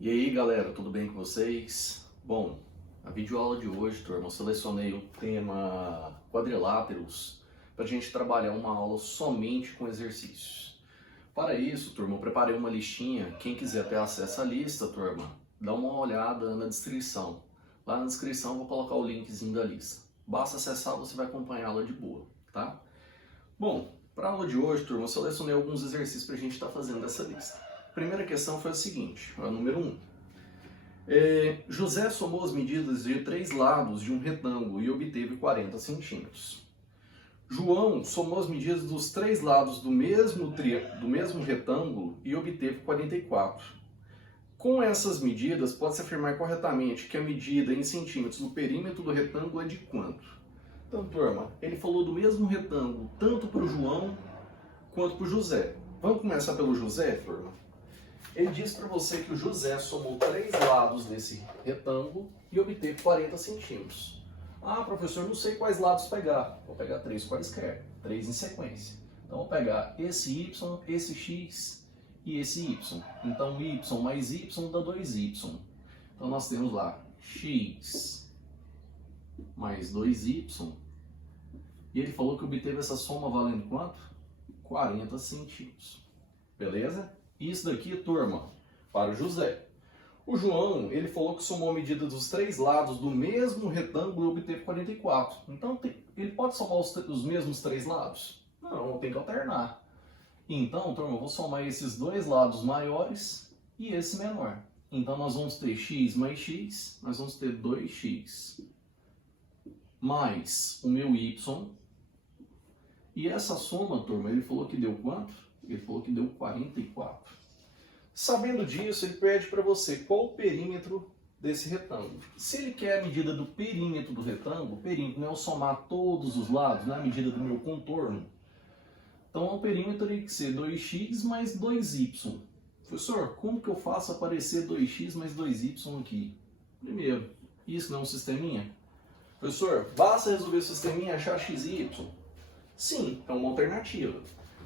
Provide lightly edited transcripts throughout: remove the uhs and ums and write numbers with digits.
E aí galera, tudo bem com vocês? Bom, a videoaula de hoje, turma, eu selecionei o tema quadriláteros para a gente trabalhar uma aula somente com exercícios. Para isso, turma, eu preparei uma listinha. Quem quiser ter acesso à lista, turma, dá uma olhada na descrição. Lá na descrição eu vou colocar o linkzinho da lista. Basta acessar, você vai acompanhá-la de boa, tá? Bom, para a aula de hoje, turma, eu selecionei alguns exercícios para a gente estar fazendo essa lista. A primeira questão foi a seguinte, a número 1. José somou as medidas de 3 lados de um retângulo e obteve 40 centímetros. João somou as medidas dos 3 lados do mesmo retângulo e obteve 44. Com essas medidas, pode-se afirmar corretamente que a medida em centímetros do perímetro do retângulo é de quanto? Então, turma, ele falou do mesmo retângulo tanto para o João quanto para o José. Vamos começar pelo José, turma? Ele disse para você que o José somou 3 lados desse retângulo e obteve 40 centímetros. Ah, professor, não sei quais lados pegar. Vou pegar 3 quaisquer, 3 em sequência. Então, vou pegar esse y, esse x e esse y. Então, y mais y dá 2y. Então, nós temos lá x mais 2y. E ele falou que obteve essa soma valendo quanto? 40 centímetros. Beleza? Isso daqui, turma, para o José. O João, ele falou que somou a medida dos 3 lados do mesmo retângulo e obteve 44. Então, ele pode somar os mesmos 3 lados? Não, tem que alternar. Então, turma, eu vou somar esses 2 lados maiores e esse menor. Então, nós vamos ter x mais x, nós vamos ter 2x mais o meu y. E essa soma, turma, ele falou que deu quanto? Ele falou que deu 44. Sabendo disso, ele pede para você qual o perímetro desse retângulo. Se ele quer a medida do perímetro do retângulo, o perímetro não é eu somar todos os lados, não é a medida do meu contorno. Então, o perímetro teria que ser 2x mais 2y. Professor, como que eu faço aparecer 2x mais 2y aqui? Primeiro, isso não é um sisteminha? Professor, basta resolver o sisteminha e achar x e y? Sim, é uma alternativa.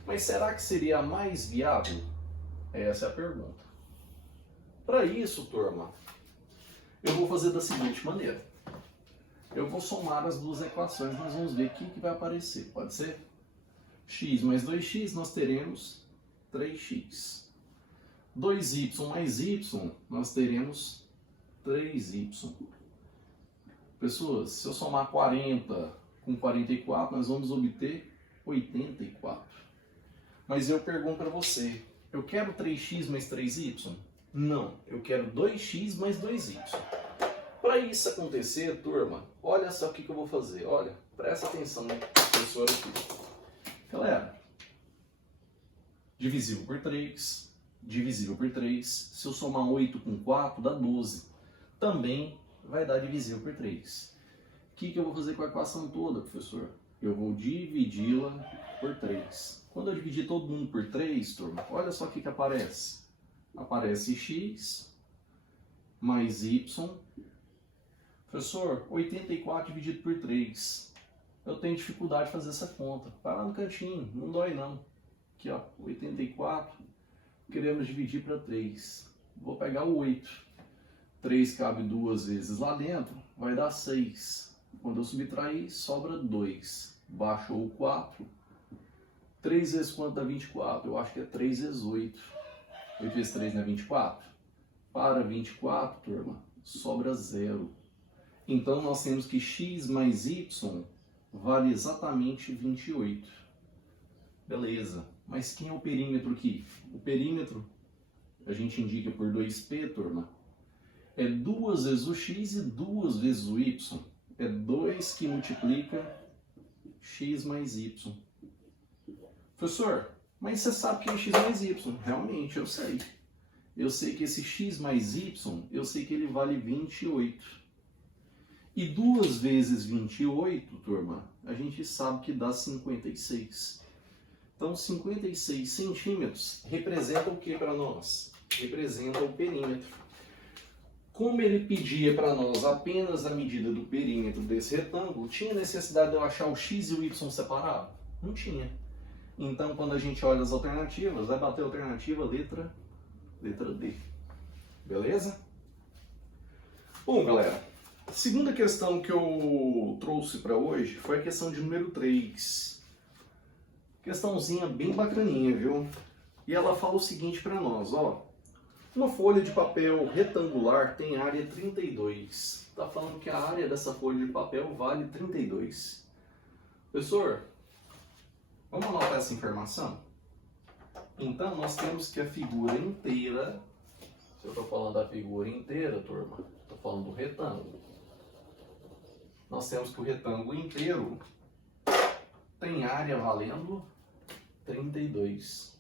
Mas será que seria a mais viável? Essa é a pergunta. Para isso, turma, eu vou fazer da seguinte maneira. Eu vou somar as duas equações, nós vamos ver o que vai aparecer. Pode ser? X mais 2x, nós teremos 3x. 2y mais y, nós teremos 3y. Pessoas, se eu somar 40 com 44, nós vamos obter 84. Mas eu pergunto para você, eu quero 3x mais 3y? Não, eu quero 2x mais 2y. Para isso acontecer, turma, olha só o que eu vou fazer. Olha, presta atenção, né, professor, aqui. Galera, divisível por 3, divisível por 3. Se eu somar 8 com 4, dá 12. Também vai dar divisível por 3. O que eu vou fazer com a equação toda, professor? Eu vou dividi-la por 3. Quando eu dividir todo mundo por 3, turma, olha só o que aparece. Aparece x mais y. Professor, 84 dividido por 3. Eu tenho dificuldade de fazer essa conta. Vai lá no cantinho, não dói não. Aqui, ó, 84. Queremos dividir para 3. Vou pegar o 8. 3 cabe 2 vezes lá dentro, vai dar 6. Quando eu subtrair, sobra 2. Baixou o 4. 3 vezes quanto dá 24? Eu acho que é 3 vezes 8. 8 vezes 3 não é 24? Para 24, turma, sobra 0. Então, nós temos que x mais y vale exatamente 28. Beleza. Mas quem é o perímetro aqui? O perímetro, a gente indica por 2p, turma, é 2 vezes o x e 2 vezes o y. É 2 que multiplica x mais y. Professor, mas você sabe que é x mais y. Realmente, eu sei. Eu sei que esse x mais y, eu sei que ele vale 28. E 2 vezes 28, turma, a gente sabe que dá 56. Então, 56 centímetros representa o que para nós? Representa o perímetro. Como ele pedia para nós apenas a medida do perímetro desse retângulo, tinha necessidade de eu achar o x e o y separado? Não tinha. Então, quando a gente olha as alternativas, vai bater a alternativa letra D. Beleza? Bom, galera, a segunda questão que eu trouxe para hoje foi a questão de número 3. Questãozinha bem bacaninha, viu? E ela fala o seguinte para nós, ó. Uma folha de papel retangular tem área 32. Está falando que a área dessa folha de papel vale 32. Professor, vamos anotar essa informação? Então, nós temos que a figura inteira, se eu estou falando da figura inteira, turma, estou falando do retângulo. Nós temos que o retângulo inteiro tem área valendo 32.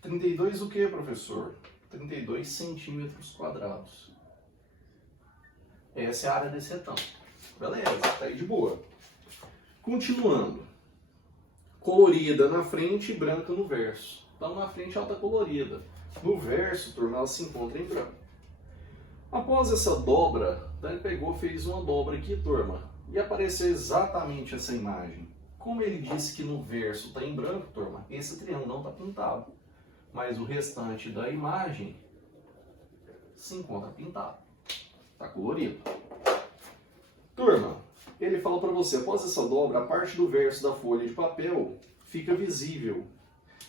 32 o que, professor? 32 centímetros quadrados. Essa é a área desse retângulo. Beleza, tá aí de boa. Continuando. Colorida na frente e branca no verso. Então na frente ela está colorida. No verso, turma, ela se encontra em branco. Após essa dobra, então ele pegou e fez uma dobra aqui, turma. E apareceu exatamente essa imagem. Como ele disse que no verso está em branco, turma, esse triângulo não está pintado. Mas o restante da imagem se encontra pintado. Está colorido. Turma, ele fala para você, após essa dobra, a parte do verso da folha de papel fica visível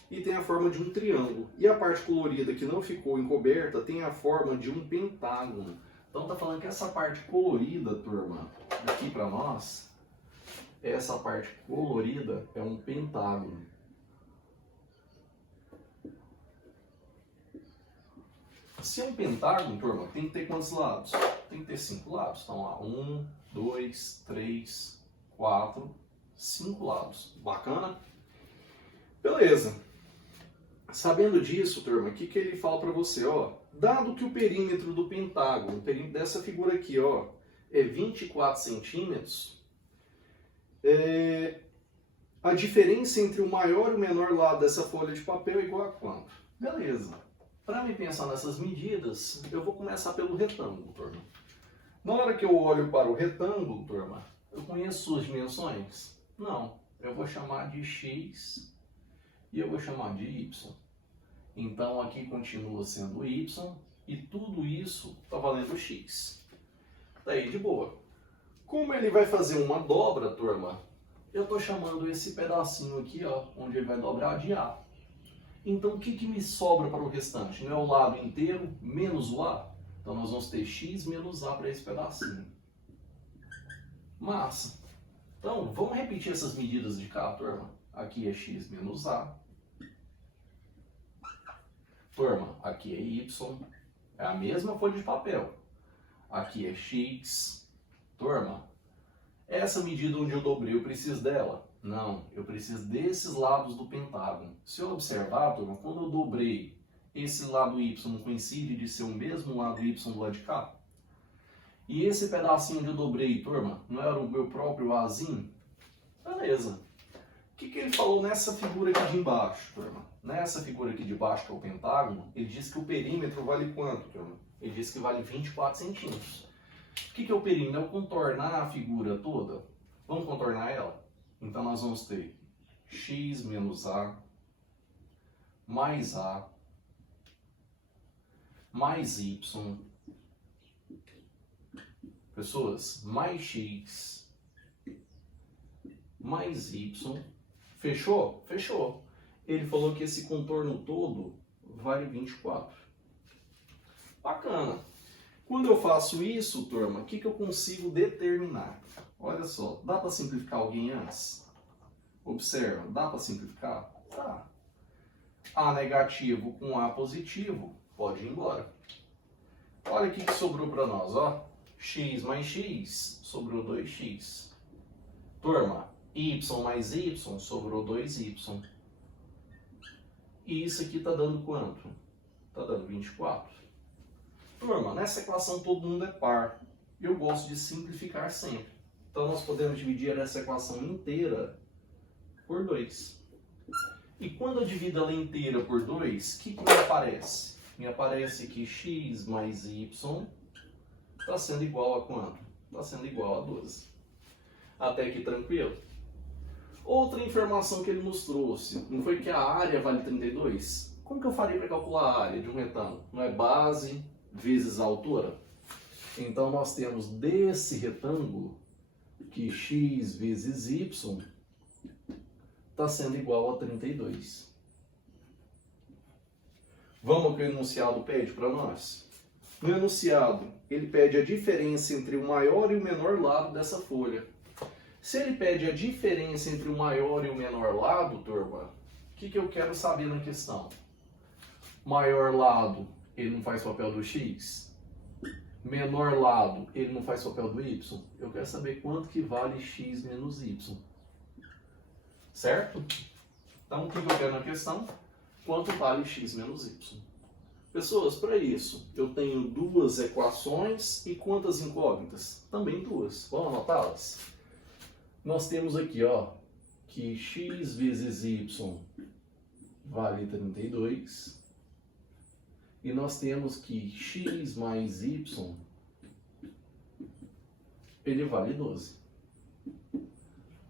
e tem a forma de um triângulo. E a parte colorida que não ficou encoberta tem a forma de um pentágono. Então tá falando que essa parte colorida, turma, aqui para nós, essa parte colorida é um pentágono. Se é um pentágono, turma, tem que ter quantos lados? Tem que ter 5 lados. Então, ó, 1, 2, 3, 4, 5 lados. Bacana? Beleza. Sabendo disso, turma, o que ele fala para você? Ó, dado que o perímetro do pentágono, o perímetro dessa figura aqui, ó, é 24 centímetros, a diferença entre o maior e o menor lado dessa folha de papel é igual a quanto? Beleza. Para me pensar nessas medidas, eu vou começar pelo retângulo, turma. Na hora que eu olho para o retângulo, turma, eu conheço suas dimensões? Não. Eu vou chamar de x e eu vou chamar de y. Então aqui continua sendo y e tudo isso está valendo x. Daí de boa. Como ele vai fazer uma dobra, turma, eu estou chamando esse pedacinho aqui, ó, onde ele vai dobrar de A. Então, o que me sobra para o restante? Não é o lado inteiro menos o A? Então, nós vamos ter x menos A para esse pedacinho. Massa. Então, vamos repetir essas medidas de cá, turma. Aqui é x menos A. Turma, aqui é y. É a mesma folha de papel. Aqui é x. Turma, essa medida onde eu dobrei, eu preciso dela? Não, eu preciso desses lados do pentágono. Se eu observar, turma, quando eu dobrei, esse lado y coincide de ser o mesmo lado y do lado de cá? E esse pedacinho onde eu dobrei, turma, não era o meu próprio azinho? Beleza. O que ele falou nessa figura aqui de embaixo, turma? Nessa figura aqui de baixo, que é o pentágono, ele diz que o perímetro vale quanto, turma? Ele diz que vale 24 centímetros. O que é o perímetro? É o contornar a figura toda? Vamos contornar ela? Então, nós vamos ter x menos A, mais Y, pessoas, mais x, mais y. Fechou? Fechou. Ele falou que esse contorno todo vale 24. Bacana. Quando eu faço isso, turma, o que eu consigo determinar? Olha só, dá para simplificar alguém antes? Observa, dá para simplificar? Tá. A negativo com A positivo, pode ir embora. Olha o que sobrou para nós, ó. X mais x, sobrou 2x. Turma, y mais y, sobrou 2y. E isso aqui está dando quanto? Está dando 24. Turma, nessa equação todo mundo é par. Eu gosto de simplificar sempre. Então, nós podemos dividir essa equação inteira por 2. E quando eu divido ela inteira por 2, o que me aparece? Me aparece que x mais y está sendo igual a quanto? Está sendo igual a 12. Até aqui tranquilo? Outra informação que ele nos trouxe, não foi que a área vale 32? Como que eu faria para calcular a área de um retângulo? Não é base vezes a altura? Então nós temos desse retângulo que x vezes y está sendo igual a 32. Vamos ao que o enunciado pede para nós? No enunciado, ele pede a diferença entre o maior e o menor lado dessa folha. Se ele pede a diferença entre o maior e o menor lado, turma, o que eu quero saber na questão? Maior lado, ele não faz papel do x? Menor lado, ele não faz papel do y? Eu quero saber quanto que vale x menos y. Certo? Então, o que eu quero na questão? Quanto vale x menos y? Pessoas, para isso, eu tenho duas equações e quantas incógnitas? Também duas. Vamos anotá-las? Nós temos aqui, ó, que x vezes y vale 32. E nós temos que x mais y, ele vale 12.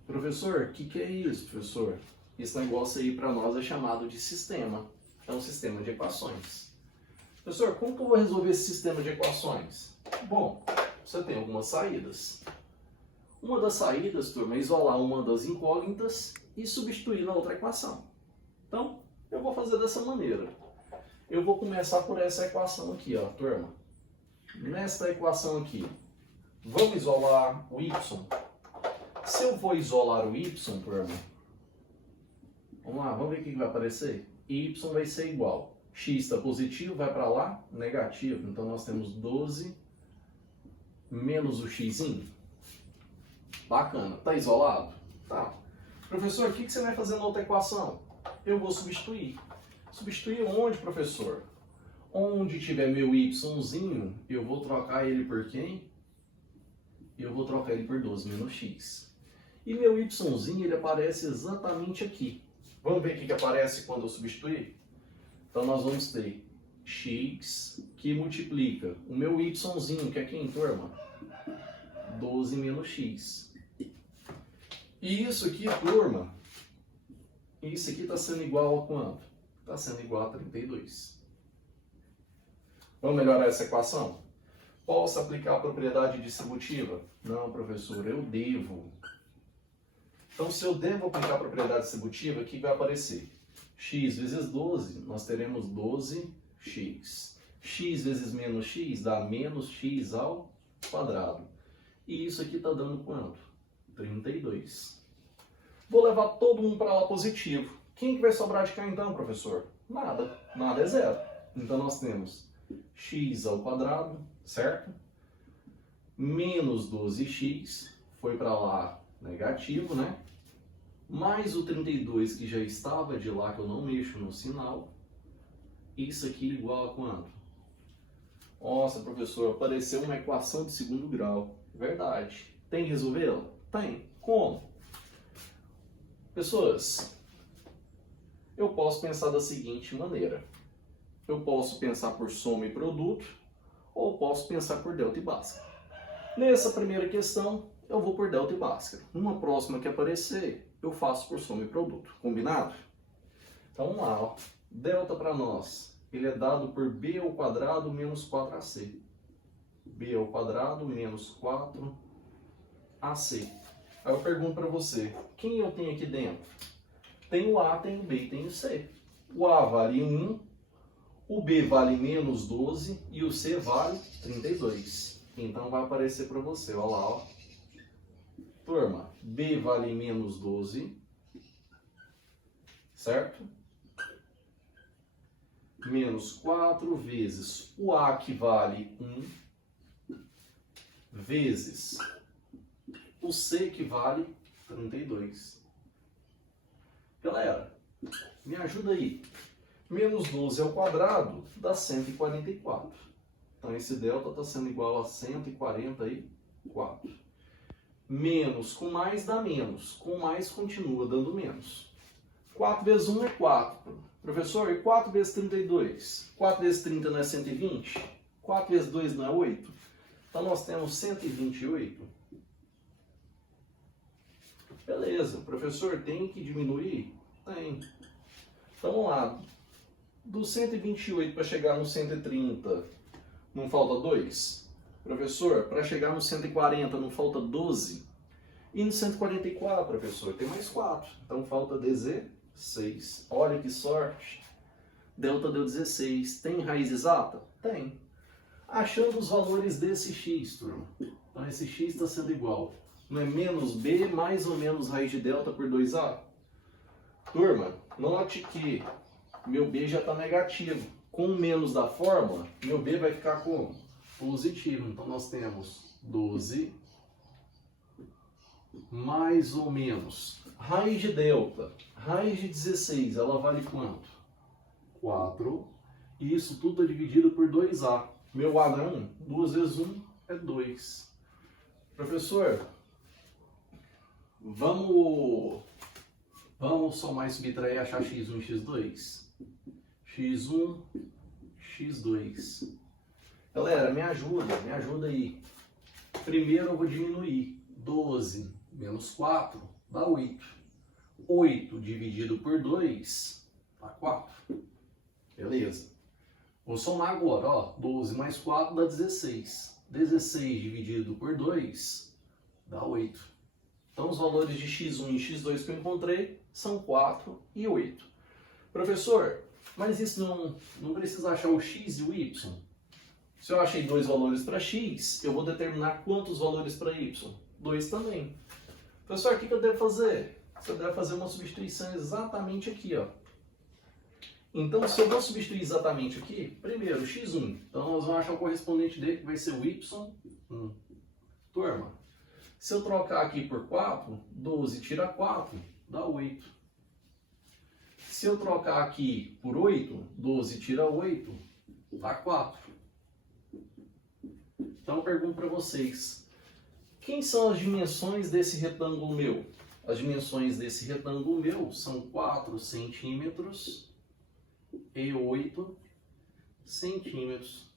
Professor, o que é isso, professor? Esse negócio aí para nós é chamado de sistema. É um sistema de equações. Professor, como que eu vou resolver esse sistema de equações? Bom, você tem algumas saídas. Uma das saídas, turma, é isolar uma das incógnitas e substituir na outra equação. Então, eu vou fazer dessa maneira. Eu vou começar por essa equação aqui, ó, turma. Nesta equação aqui, vamos isolar o y. Se eu vou isolar o y, turma, vamos lá, vamos ver o que vai aparecer. Y vai ser igual. X está positivo, vai para lá, negativo. Então, nós temos 12 menos o x. Bacana. Está isolado? Tá. Professor, o que você vai fazer na outra equação? Eu vou substituir. Substituir onde, professor? Onde tiver meu yzinho, eu vou trocar ele por quem? Eu vou trocar ele por 12 menos x. E meu yzinho, ele aparece exatamente aqui. Vamos ver o que aparece quando eu substituir? Então, nós vamos ter x que multiplica o meu yzinho, que é quem, turma? 12 menos x. E isso aqui, turma, isso aqui está sendo igual a quanto? Está sendo igual a 32. Vamos melhorar essa equação? Posso aplicar a propriedade distributiva? Não, professor, eu devo. Então, se eu devo aplicar a propriedade distributiva, o que vai aparecer? X vezes 12, nós teremos 12x. X vezes menos x dá menos x ao quadrado. E isso aqui está dando quanto? 32. Vou levar todo mundo para lá positivo. Quem que vai sobrar de cá então, professor? Nada. Nada é zero. Então nós temos x ao quadrado, certo? Menos 12x, foi para lá negativo, né? Mais o 32 que já estava de lá, que eu não mexo no sinal. Isso aqui igual a quanto? Nossa, professor, apareceu uma equação de segundo grau. Verdade. Tem que resolvê-la? Tem. Como? Pessoas, eu posso pensar da seguinte maneira. Eu posso pensar por soma e produto, ou posso pensar por delta e bhaskara. Nessa primeira questão, eu vou por delta e bhaskara. Numa próxima que aparecer, eu faço por soma e produto. Combinado? Então vamos lá, ó. Delta para nós, ele é dado por b ao quadrado menos 4ac. b ao quadrado menos 4ac. Aí eu pergunto para você, quem eu tenho aqui dentro? Tem o A, tem o B e tem o C. O A vale 1, o B vale menos 12 e o C vale 32. Então vai aparecer para você, olha lá, ó. Turma, B vale menos 12, certo? Menos 4 vezes o A que vale 1, vezes o C que vale 32. Galera, me ajuda aí. Menos 12 ao quadrado dá 144. Então esse delta está sendo igual a 144. Menos com mais dá menos. Com mais continua dando menos. 4 vezes 1 é 4. Professor, e 4 vezes 32? 4 vezes 30 não é 120? 4 vezes 2 não é 8? Então nós temos 128. Beleza, professor, tem que diminuir? Tem. Então vamos lá. Do 128 para chegar no 130, não falta 2? Professor, para chegar no 140 não falta 12? E no 144, professor, tem mais 4. Então falta 16. Olha que sorte. Delta deu 16. Tem raiz exata? Tem. Achando os valores desse x, turma. Então esse x está sendo igual. Não é menos b mais ou menos raiz de delta por 2a? Turma, note que meu b já está negativo. Com o menos da fórmula, meu b vai ficar como? Positivo. Então nós temos 12 mais ou menos raiz de delta. Raiz de 16, ela vale quanto? 4. E isso tudo é dividido por 2a. Meu a não é 1. 2 vezes 1 é 2. Professor, vamos somar e subtrair e achar x1 e x2? x1, x2. Galera, me ajuda aí. Primeiro eu vou diminuir. 12 menos 4 dá 8. 8 dividido por 2 dá 4. Beleza. Vou somar agora, ó. 12 mais 4 dá 16. 16 dividido por 2 dá 8. Então os valores de x1 e x2 que eu encontrei são 4 e 8. Professor, mas isso não precisa achar o x e o y? Se eu achei 2 valores para x, eu vou determinar quantos valores para y? 2 também. Professor, o que eu devo fazer? Você deve fazer uma substituição exatamente aqui, ó. Então, se eu vou substituir exatamente aqui, primeiro, x1. Então, nós vamos achar o correspondente dele, que vai ser o y1. Turma, se eu trocar aqui por 4, 12 tira 4, dá 8. Se eu trocar aqui por 8, 12 tira 8, dá 4. Então, eu pergunto para vocês, quem são as dimensões desse retângulo meu? As dimensões desse retângulo meu são 4 centímetros e 8 centímetros.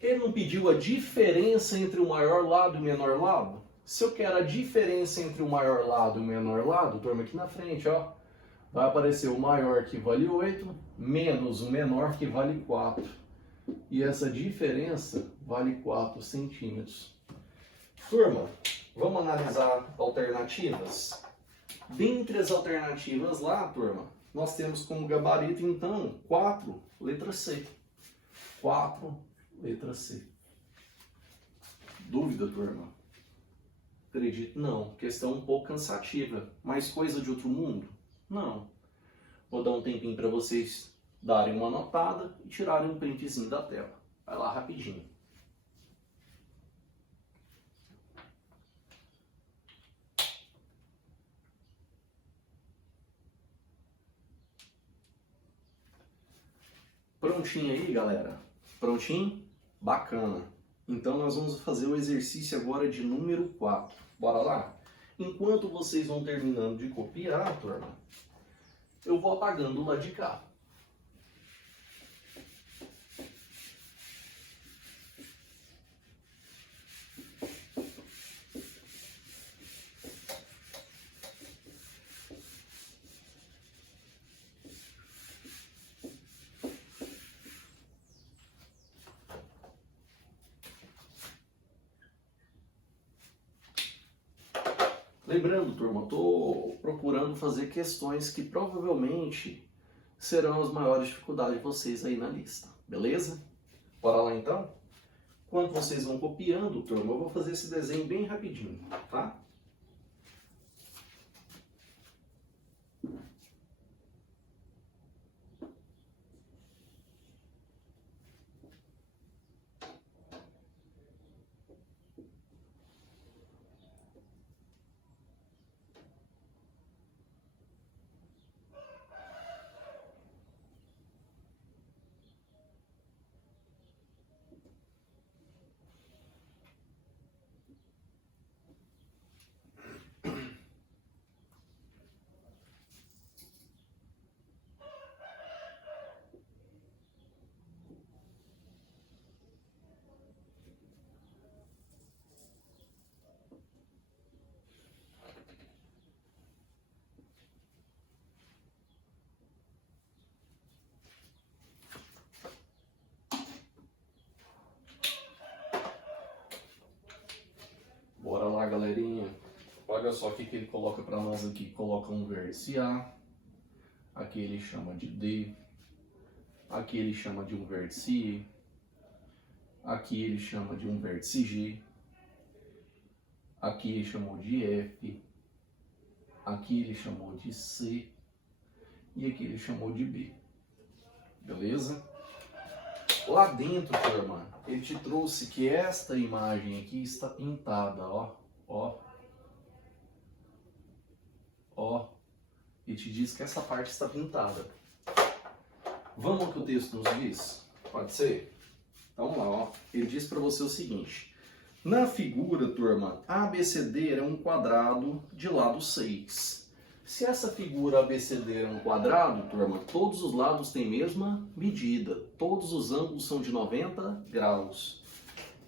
Ele não pediu a diferença entre o maior lado e o menor lado? Se eu quero a diferença entre o maior lado e o menor lado, turma, aqui na frente, ó, vai aparecer o maior que vale 8, menos o menor que vale 4. E essa diferença vale 4 centímetros. Turma, vamos analisar alternativas? Dentre as alternativas lá, turma, nós temos como gabarito, então, 4, letra C. 4, letra C. Dúvida, turma? Acredito, não. Questão um pouco cansativa. Mas coisa de outro mundo? Não. Vou dar um tempinho para vocês darem uma anotada e tirarem um printzinho da tela. Vai lá rapidinho. Prontinho aí, galera? Prontinho? Bacana. Então nós vamos fazer o exercício agora de número 4. Bora lá? Enquanto vocês vão terminando de copiar, turma, eu vou apagando o lado de cá. Lembrando, turma, estou procurando fazer questões que provavelmente serão as maiores dificuldades de vocês aí na lista, beleza? Bora lá então? Enquanto vocês vão copiando, turma, eu vou fazer esse desenho bem rapidinho, tá? Olha só o que ele coloca para nós aqui. Coloca um vértice A, aqui ele chama de D, aqui ele chama de um vértice E, aqui ele chama de um vértice G, aqui ele chamou de F, aqui ele chamou de C e aqui ele chamou de B. Beleza? Lá dentro, turma, ele te trouxe que esta imagem aqui está pintada, ó, ó, ó, e te diz que essa parte está pintada. Vamos ao que o texto nos diz? Pode ser? Então vamos lá, ó. Ele diz para você o seguinte: na figura, turma, ABCD é um quadrado de lado 6. Se essa figura ABCD é um quadrado, turma, todos os lados têm mesma medida. Todos os ângulos são de 90 graus.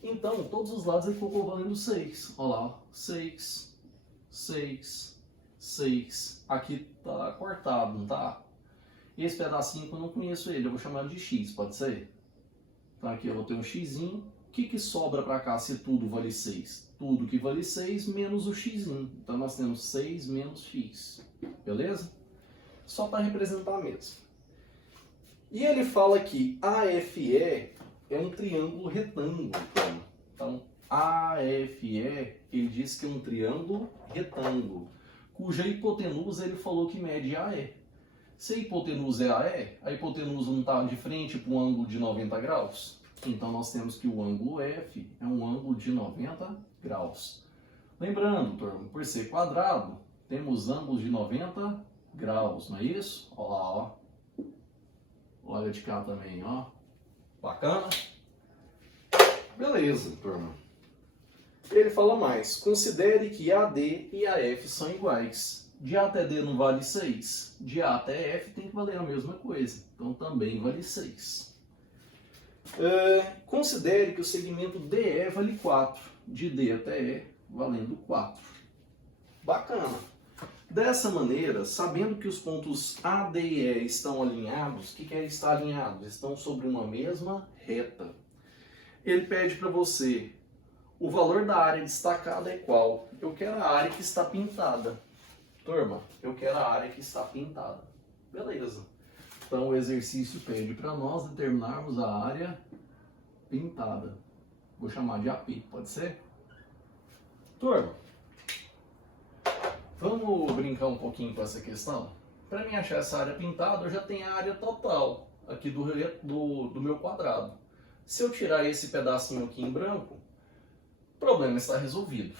Então, todos os lados ele colocou valendo 6. Olha lá, ó. 6, 6, 6. Aqui tá cortado, não tá? E esse pedacinho que eu não conheço ele, eu vou chamar de X, pode ser? Então aqui eu vou ter um Xzinho. O que sobra para cá se tudo vale 6? Tudo que vale 6 menos o Xzinho. Então nós temos 6 menos X. Beleza? Só para representar mesmo. E ele fala que AFE é um triângulo retângulo. Então, AFE, ele diz que é um triângulo retângulo, cuja hipotenusa ele falou que mede AE. Se a hipotenusa é AE, a hipotenusa não está de frente para um ângulo de 90 graus? Então nós temos que o ângulo F é um ângulo de 90 graus. Lembrando, turma, por ser quadrado, temos ângulos de 90 graus, não é isso? Olha lá, ó. Olha de cá também, ó. Bacana? Beleza, turma. Ele fala mais. Considere que AD e AF são iguais. De A até D não vale 6. De A até F tem que valer a mesma coisa. Então também vale 6. Considere que o segmento DE vale 4. De D até E, valendo 4. Bacana. Dessa maneira, sabendo que os pontos A, D e E estão alinhados, o que é estar alinhados? Estão sobre uma mesma reta. Ele pede para você, o valor da área destacada é qual? Eu quero a área que está pintada. Turma, eu quero a área que está pintada. Beleza. Então o exercício pede para nós determinarmos a área pintada. Vou chamar de AP, pode ser? Turma, vamos brincar um pouquinho com essa questão? Para mim achar essa área pintada, eu já tenho a área total aqui do meu quadrado. Se eu tirar esse pedacinho aqui em branco, o problema está resolvido.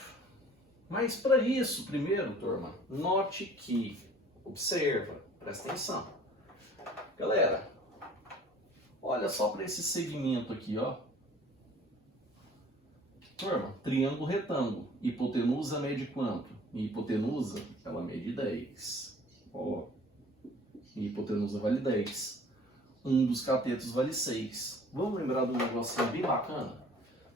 Mas para isso, primeiro, turma, note que, observa, presta atenção. Galera, olha só para esse segmento aqui, ó. Turma, triângulo retângulo, hipotenusa mede quanto? Hipotenusa, ela mede 10. Ó, hipotenusa vale 10. Um dos catetos vale 6. Vamos lembrar de um negocinho bem bacana?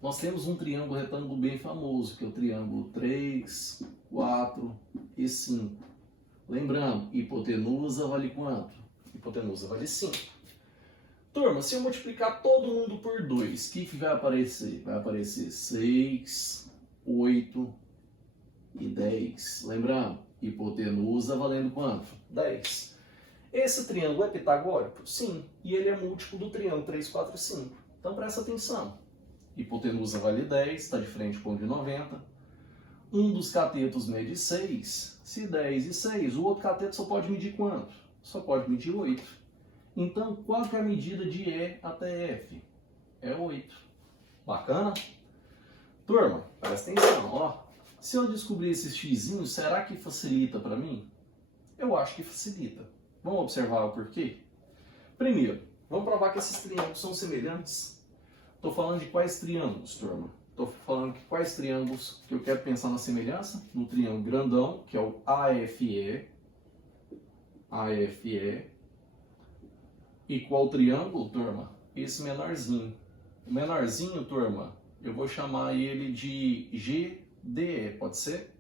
Nós temos um triângulo retângulo bem famoso, que é o triângulo 3, 4 e 5. Lembrando, hipotenusa vale quanto? Hipotenusa vale 5. Turma, se eu multiplicar todo mundo por 2, o que vai aparecer? Vai aparecer 6, 8 e 10. Lembrando, hipotenusa valendo quanto? 10. Esse triângulo é pitagórico? Sim. E ele é múltiplo do triângulo 3, 4 e 5. Então presta atenção. Hipotenusa vale 10, está de frente com o de 90. Um dos catetos mede 6. Se 10 e 6, o outro cateto só pode medir quanto? Só pode medir 8. Então, qual que é a medida de E até F? É 8. Bacana? Turma, presta atenção, ó. Se eu descobrir esses xzinhos, será que facilita para mim? Eu acho que facilita. Vamos observar o porquê? Primeiro, vamos provar que esses triângulos são semelhantes. Estou falando de quais triângulos, turma? Estou falando de quais triângulos que eu quero pensar na semelhança? No triângulo grandão, que é o AFE. AFE. E qual triângulo, turma? Esse menorzinho. O menorzinho, turma, eu vou chamar ele de GDE, pode ser?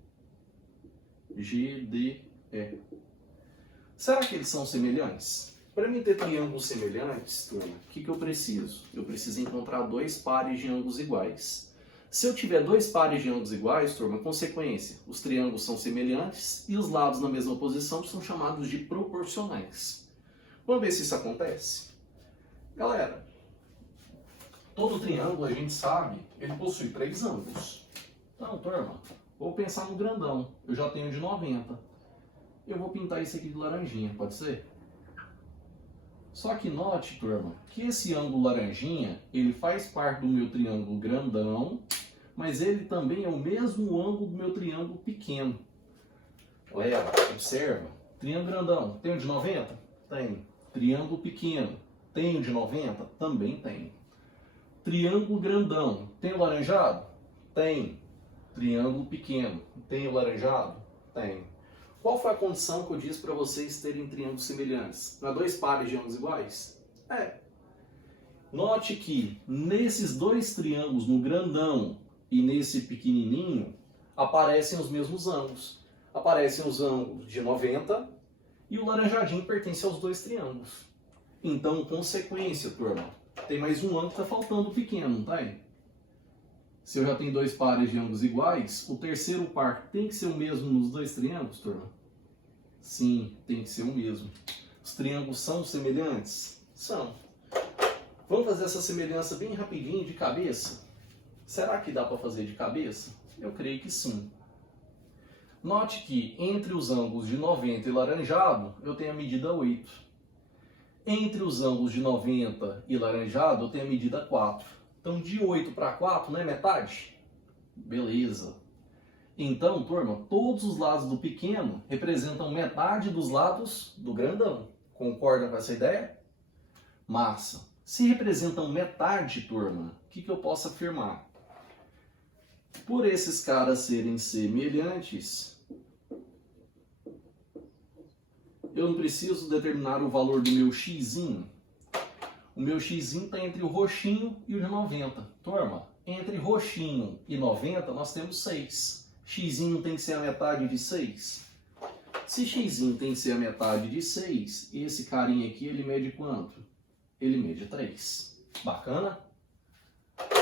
GDE. Será que eles são semelhantes? Para mim ter triângulos semelhantes, turma, o que eu preciso? Eu preciso encontrar dois pares de ângulos iguais. Se eu tiver dois pares de ângulos iguais, turma, consequência, os triângulos são semelhantes e os lados na mesma posição são chamados de proporcionais. Vamos ver se isso acontece? Galera, todo triângulo, a gente sabe, ele possui três ângulos. Então, turma, vou pensar no grandão. Eu já tenho de 90. Eu vou pintar esse aqui de laranjinha, pode ser? Só que note, turma, que esse ângulo laranjinha, ele faz parte do meu triângulo grandão, mas ele também é o mesmo ângulo do meu triângulo pequeno. Olha, observa. Triângulo grandão, tem o de 90? Tem. Triângulo pequeno, tem o de 90? Também tem. Triângulo grandão, tem o laranjado? Tem. Triângulo pequeno, tem o laranjado? Tem. Qual foi a condição que eu disse para vocês terem triângulos semelhantes? Não é dois pares de ângulos iguais? É. Note que nesses dois triângulos, no grandão e nesse pequenininho, aparecem os mesmos ângulos. Aparecem os ângulos de 90 e o laranjadinho pertence aos dois triângulos. Então, consequência, turma, tem mais um ângulo que está faltando pequeno, não tá aí? Se eu já tenho dois pares de ângulos iguais, o terceiro par tem que ser o mesmo nos dois triângulos, turma? Sim, tem que ser o mesmo. Os triângulos são semelhantes? São. Vamos fazer essa semelhança bem rapidinho de cabeça? Será que dá para fazer de cabeça? Eu creio que sim. Note que entre os ângulos de 90 e laranjado, eu tenho a medida 8. Entre os ângulos de 90 e laranjado, eu tenho a medida 4. Então, de 8 para 4 não é metade? Beleza. Então, turma, todos os lados do pequeno representam metade dos lados do grandão. Concordam com essa ideia? Massa. Se representam metade, turma, o que eu posso afirmar? Por esses caras serem semelhantes, eu não preciso determinar o valor do meu x'inho. O meu x'inho está entre o roxinho e o de 90. Turma, entre roxinho e 90 nós temos 6. X'inho tem que ser a metade de 6. Se x'inho tem que ser a metade de 6, esse carinha aqui ele mede quanto? Ele mede 3. Bacana?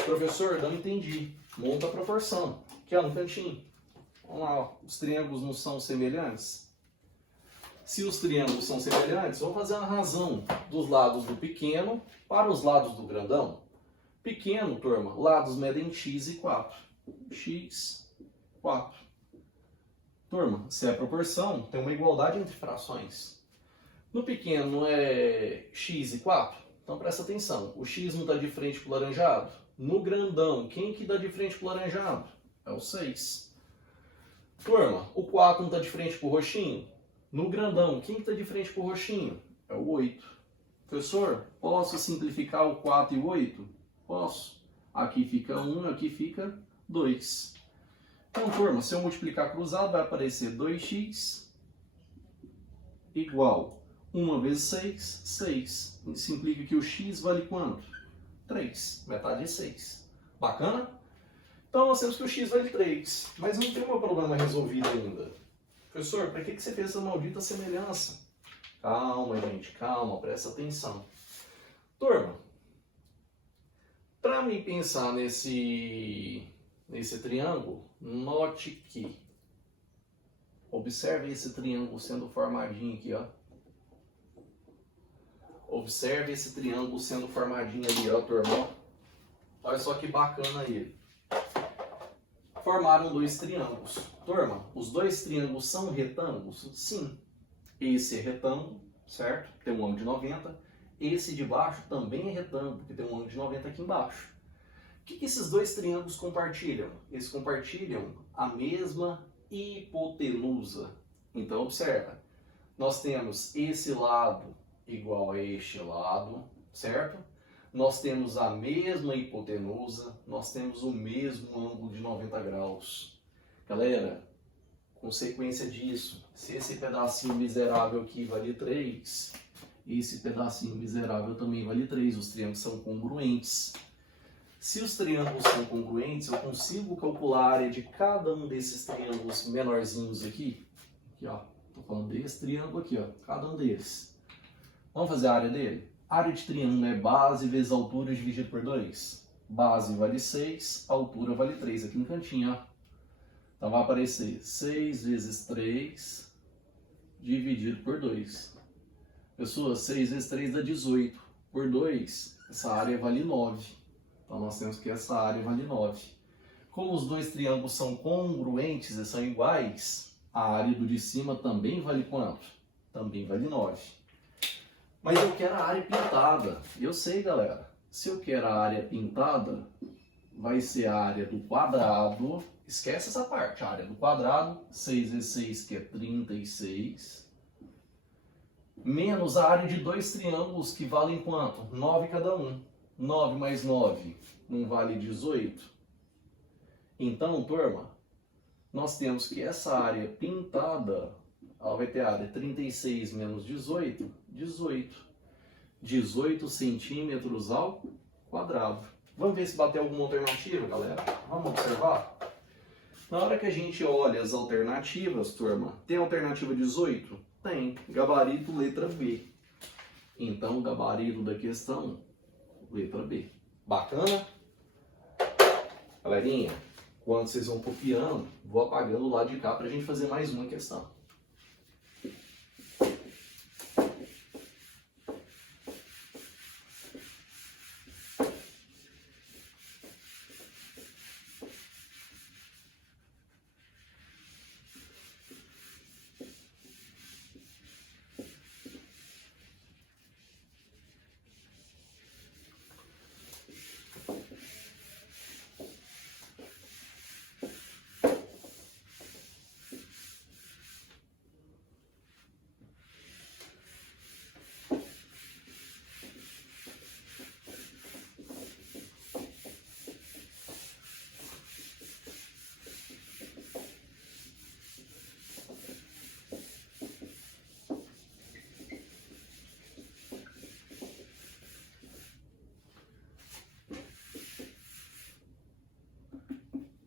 Professor, não entendi. Monta a proporção. Aqui ó, no cantinho. Vamos lá, ó. Os triângulos não são semelhantes? Se os triângulos são semelhantes, vamos fazer a razão dos lados do pequeno para os lados do grandão. Pequeno, turma, lados medem x e 4. X, 4. Turma, se é proporção, tem uma igualdade entre frações. No pequeno é x e 4? Então presta atenção, o x não está de frente para o laranjado? No grandão, quem que dá de frente para o laranjado? É o 6. Turma, o 4 não está de frente para o roxinho? No grandão, quem está de frente para o roxinho? É o 8. Professor, posso simplificar o 4 e o 8? Posso. Aqui fica 1, aqui fica 2. Então, turma, se eu multiplicar cruzado, vai aparecer 2x igual 1 vezes 6, 6. Isso implica que o x vale quanto? 3. Metade de 6. Bacana? Então, nós temos que o x vale 3. Mas não tem meu problema resolvido ainda. Professor, para que você fez essa maldita semelhança? Calma, gente, calma, presta atenção. Turma, para mim pensar nesse triângulo, note que, observe esse triângulo sendo formadinho aqui, ó. Observe esse triângulo sendo formadinho ali, ó, turma. Olha só que bacana ele. Formaram dois triângulos. Turma, os dois triângulos são retângulos? Sim. Esse é retângulo, certo? Tem um ângulo de 90. Esse de baixo também é retângulo, porque tem um ângulo de 90 aqui embaixo. O que esses dois triângulos compartilham? Eles compartilham a mesma hipotenusa. Então, observa. Nós temos esse lado igual a este lado, certo? Nós temos a mesma hipotenusa, nós temos o mesmo ângulo de 90 graus. Galera, consequência disso, se esse pedacinho miserável aqui vale 3, esse pedacinho miserável também vale 3, os triângulos são congruentes. Se os triângulos são congruentes, eu consigo calcular a área de cada um desses triângulos menorzinhos aqui. Aqui, ó, tô falando desse triângulo aqui, ó, cada um deles. Vamos fazer a área dele? A área de triângulo é base vezes altura dividido por 2. Base vale 6, altura vale 3 aqui no cantinho, ó. Então vai aparecer 6 vezes 3 dividido por 2. Pessoas, 6 vezes 3 dá 18. Por 2, essa área vale 9. Então nós temos que essa área vale 9. Como os dois triângulos são congruentes e são iguais, a área do de cima também vale quanto? Também vale 9. Mas eu quero a área pintada. Eu sei, galera. Se eu quero a área pintada, vai ser a área do quadrado. Esquece essa parte. A área do quadrado, 6 vezes 6, que é 36. Menos a área de dois triângulos, que valem quanto? 9 cada um. 9 mais 9 não vale 18? Então, turma, nós temos que essa área pintada, ela vai ter a área 36 menos 18, 18. 18 centímetros ao quadrado. Vamos ver se bateu alguma alternativa, galera? Vamos observar? Na hora que a gente olha as alternativas, turma, tem alternativa 18? Tem. Gabarito, letra B. Então, o gabarito da questão, letra B. Bacana? Galerinha, quando vocês vão copiando, vou apagando o lado de cá para a gente fazer mais uma questão.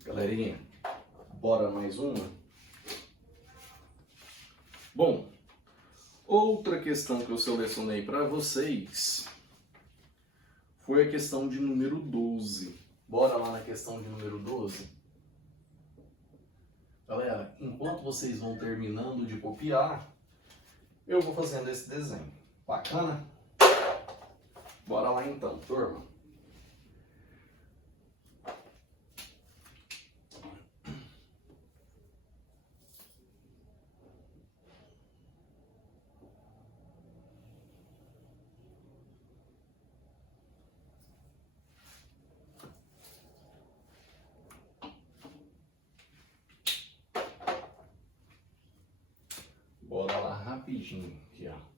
Galerinha, bora mais uma? Bom, outra questão que eu selecionei para vocês foi a questão de número 12. Bora lá na questão de número 12? Galera, enquanto vocês vão terminando de copiar, eu vou fazendo esse desenho. Bacana? Bora lá então, turma. Bora lá rapidinho aqui, ó.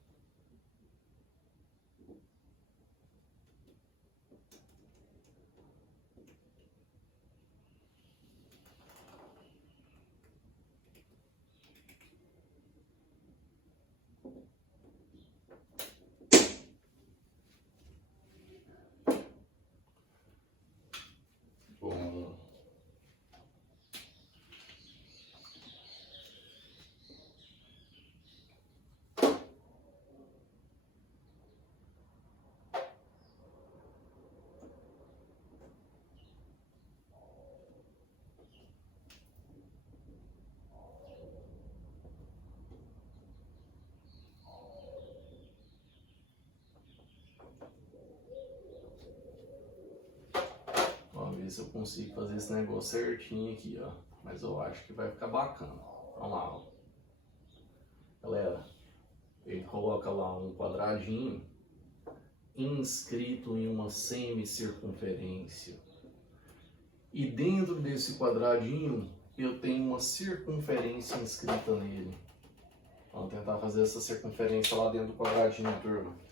Bom. Vamos ver se eu consigo fazer esse negócio certinho aqui, ó. Mas eu acho que vai ficar bacana. Vamos lá, ó. Galera, ele coloca lá um quadradinho inscrito em uma semicircunferência. E dentro desse quadradinho eu tenho uma circunferência inscrita nele. Vamos tentar fazer essa circunferência lá dentro do quadradinho, turma.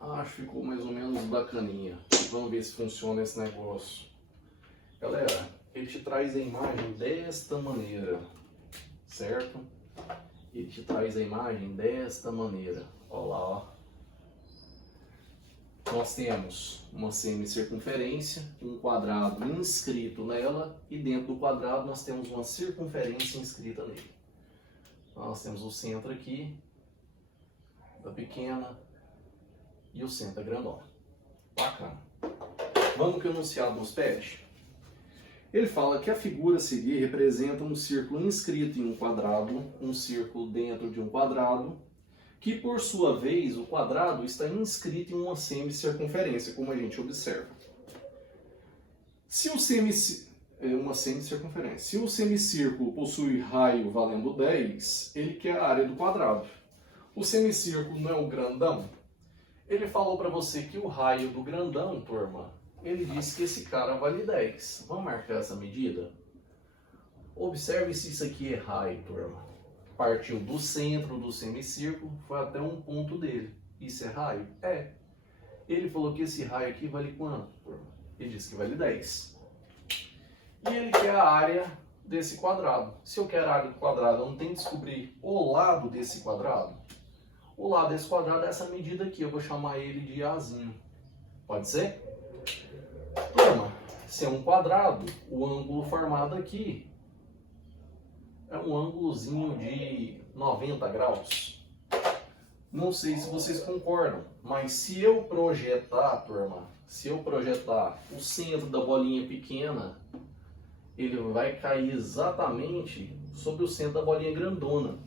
Acho que ficou mais ou menos bacaninha. Vamos ver se funciona esse negócio. Galera, ele te traz a imagem desta maneira, certo? Ele te traz a imagem desta maneira. Olha lá, ó. nós temos uma semicircunferência, um quadrado inscrito nela, e dentro do quadrado nós temos uma circunferência inscrita nele. Então, nós temos o centro aqui, da pequena, e o centro da grandona. Bacana. Vamos que o enunciado nos pede. Ele fala que a figura a seguir representa um círculo inscrito em um quadrado, um círculo dentro de um quadrado, que por sua vez o quadrado está inscrito em uma semicircunferência, como a gente observa. Se o semicírculo possui raio valendo 10, ele quer a área do quadrado. O semicírculo não é o grandão? Ele falou para você que o raio do grandão, turma, ele disse que esse cara vale 10. Vamos marcar essa medida? Observe se isso aqui é raio, turma. Partiu do centro do semicírculo, foi até um ponto dele. Isso é raio? É. Ele falou que esse raio aqui vale quanto, turma? Ele disse que vale 10. E ele quer a área desse quadrado. Se eu quero a área do quadrado, eu não tenho que descobrir o lado desse quadrado? O lado desse quadrado é essa medida aqui. Eu vou chamar ele de Azinho. Pode ser? Turma, se é um quadrado, o ângulo formado aqui é um ângulozinho de 90 graus. Não sei se vocês concordam, mas se eu projetar, turma, se eu projetar o centro da bolinha pequena, ele vai cair exatamente sobre o centro da bolinha grandona.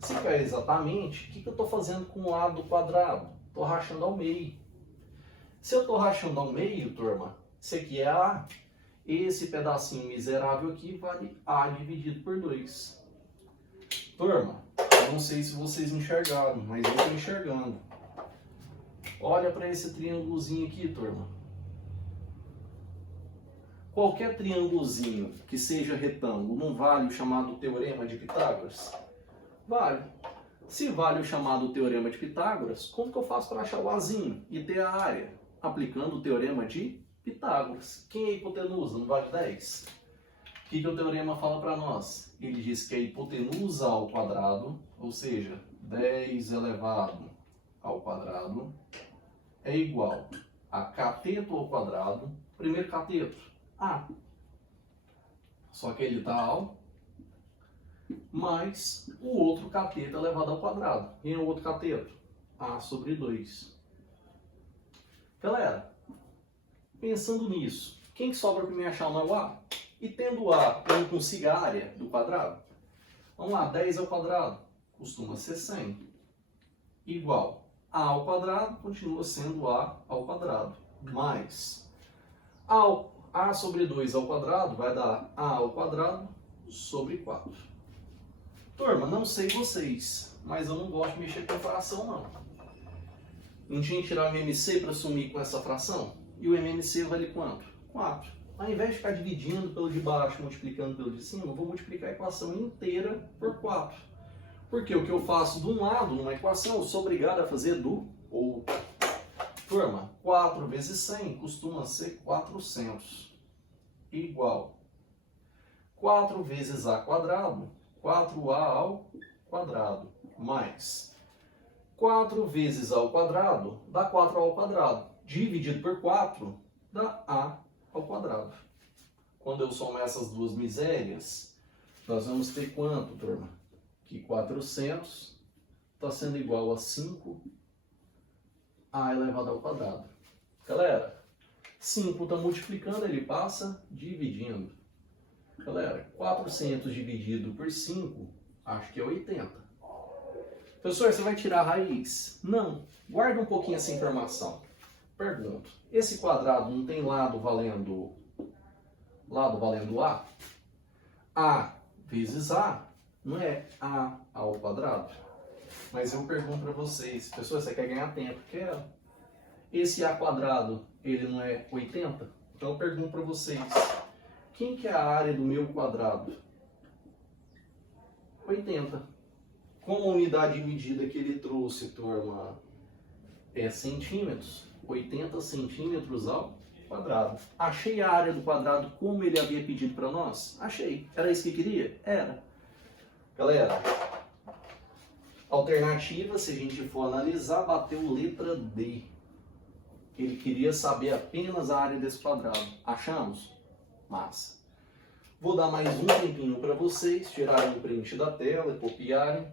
Se cair exatamente, o que eu estou fazendo com o lado do quadrado? Estou rachando ao meio. Se eu estou rachando ao meio, turma, isso aqui é A. Esse pedacinho miserável aqui vale A dividido por 2. Turma, não sei se vocês enxergaram, mas eu estou enxergando. Olha para esse triângulozinho aqui, turma. Qualquer triângulozinho que seja retângulo não vale o chamado teorema de Pitágoras? Vale. Se vale o chamado teorema de Pitágoras, como que eu faço para achar o Azinho e ter a área? Aplicando o teorema de Pitágoras. Quem é a hipotenusa? Não vale 10? O que o teorema fala para nós? Ele diz que a hipotenusa ao quadrado, ou seja, 10 elevado ao quadrado, é igual a cateto ao quadrado. Primeiro cateto, A. Só que ele está ao mais o outro cateto elevado ao quadrado. Quem é o outro cateto? A sobre 2. Galera, pensando nisso, quem que sobra para mim achar não é o A? E tendo A, eu não consigo a área do quadrado? Vamos lá, 10 ao quadrado costuma ser 100. Igual A ao quadrado continua sendo A ao quadrado. Mais A sobre 2 ao quadrado vai dar A ao quadrado sobre 4. Turma, não sei vocês, mas eu não gosto de mexer com fração não. Não tinha que tirar o MMC para sumir com essa fração? E o MMC vale quanto? 4. Ao invés de ficar dividindo pelo de baixo, multiplicando pelo de cima, eu vou multiplicar a equação inteira por 4. Porque o que eu faço de um lado numa equação, eu sou obrigado a fazer do outro. Turma, 4 vezes 100 costuma ser 400. Igual 4 vezes A quadrado, 4A ao quadrado, mais 4 vezes A ao quadrado dá 4A ao quadrado. Dividido por 4 dá A ao quadrado. Quando eu somar essas duas misérias, nós vamos ter quanto, turma? Que 400 está sendo igual a 5A elevado ao quadrado. Galera, 5 está multiplicando, ele passa dividindo. Galera, 400 dividido por 5, acho que é 80. Professor, você vai tirar a raiz? Não. Guarda um pouquinho essa informação. Pergunto, esse quadrado não tem lado valendo A? A vezes A não é A ao quadrado? Mas eu pergunto para vocês, pessoal, você quer ganhar tempo? Quero. Esse A quadrado, ele não é 80? Então eu pergunto para vocês, quem que é a área do meu quadrado? 80. Como a unidade de medida que ele trouxe, turma, é centímetros, 80 centímetros ao quadrado. Achei a área do quadrado como ele havia pedido para nós? Achei. Era isso que queria? Era. Galera, alternativa, se a gente for analisar, bateu letra D. Ele queria saber apenas a área desse quadrado. Achamos? Massa. Vou dar mais um tempinho para vocês tirarem um print da tela e copiarem,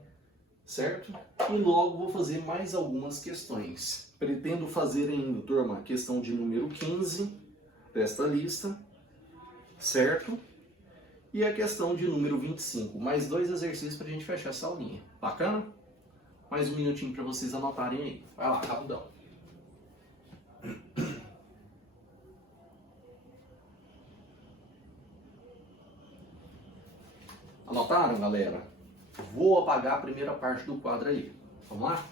certo? E logo vou fazer mais algumas questões. Pretendo fazer ainda, turma, a questão de número 15 desta lista, certo? E a questão de número 25. Mais 2 exercícios para a gente fechar essa aulinha. Bacana? Mais um minutinho para vocês anotarem aí. Vai lá, rapidão. Anotaram, galera? Vou apagar a primeira parte do quadro aí. Vamos lá?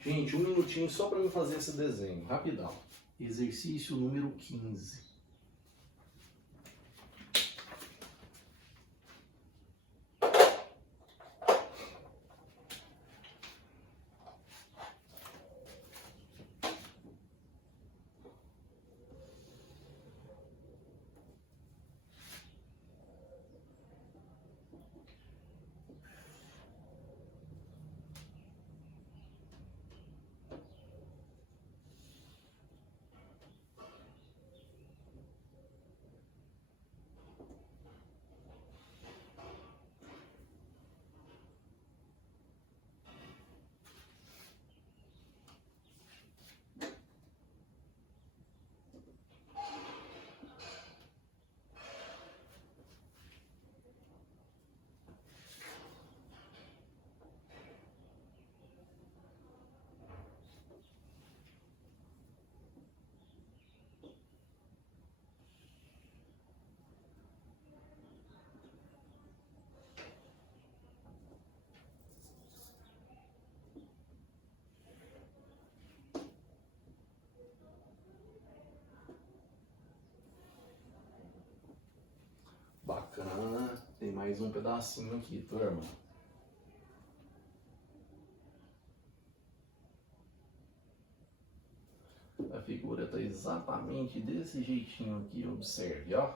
Gente, um minutinho só para eu fazer esse desenho, rapidão. Exercício número 15. Bacana. Tem mais um pedacinho aqui, turma. A figura está exatamente desse jeitinho aqui, observe, ó.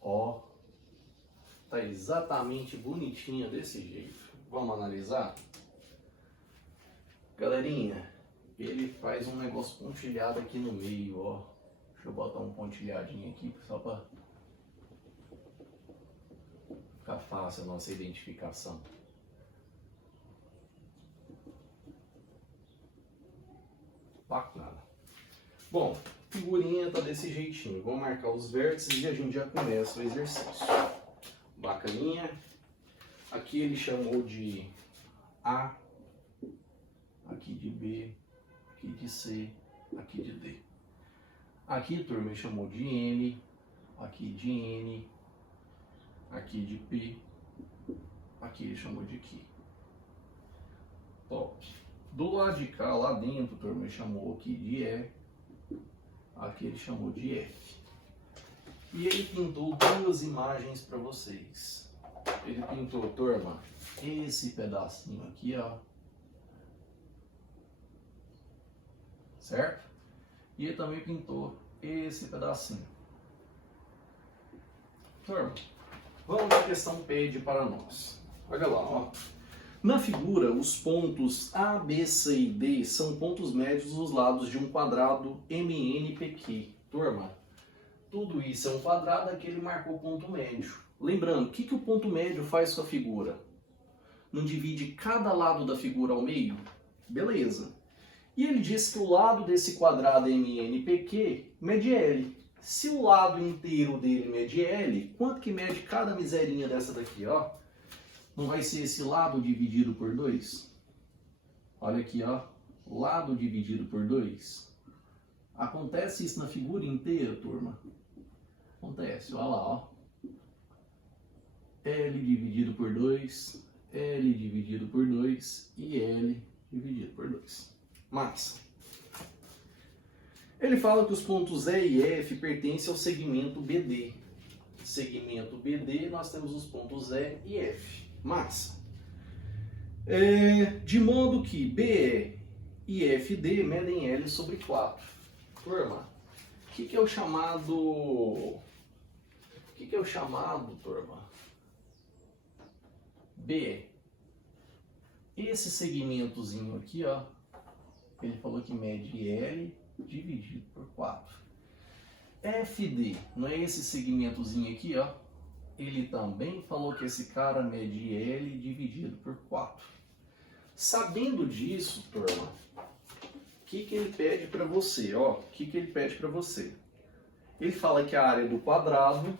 Ó, tá exatamente bonitinha desse jeito. Vamos analisar? Galerinha, ele faz um negócio pontilhado aqui no meio, ó. Deixa eu botar um pontilhadinho aqui só para ficar fácil a nossa identificação. Bacana. Bom, figurinha tá desse jeitinho. Vou marcar os vértices e a gente já começa o exercício. Bacaninha. Aqui ele chamou de A, aqui de B, aqui de C, aqui de D. Aqui, turma, ele chamou de M, aqui de N, aqui de P, aqui ele chamou de Q. Top. Do lado de cá, lá dentro, turma, ele chamou aqui de E, aqui ele chamou de F. E ele pintou duas imagens para vocês. Ele pintou, turma, esse pedacinho aqui, ó. Certo? E ele também pintou esse pedacinho. Turma, vamos à questão pede para nós. Olha lá, ó. Na figura, os pontos A, B, C e D são pontos médios dos lados de um quadrado MNPQ. Turma, tudo isso é um quadrado, aqui ele marcou ponto médio. Lembrando, o que o ponto médio faz com a figura? Não divide cada lado da figura ao meio? Beleza. E ele diz que o lado desse quadrado MNPQ mede L. Se o lado inteiro dele mede L, quanto que mede cada miserinha dessa daqui, ó? Não vai ser esse lado dividido por 2? Olha aqui, ó. Lado dividido por 2. Acontece isso na figura inteira, turma? Acontece, olha lá, ó. L dividido por 2, L dividido por 2 e L dividido por 2. Massa. Ele fala que os pontos E e F pertencem ao segmento BD. Segmento BD, nós temos os pontos E e F. Massa. De modo que BE e FD medem L sobre 4. Turma, o que é o chamado... O que é o chamado, turma? B. Esse segmentozinho aqui, ó, ele falou que mede L dividido por 4. FD, não é esse segmentozinho aqui, ó? Ele também falou que esse cara mede L dividido por 4. Sabendo disso, turma, o que ele pede para você? Ó, o que ele pede para você? Ele fala que a área do quadrado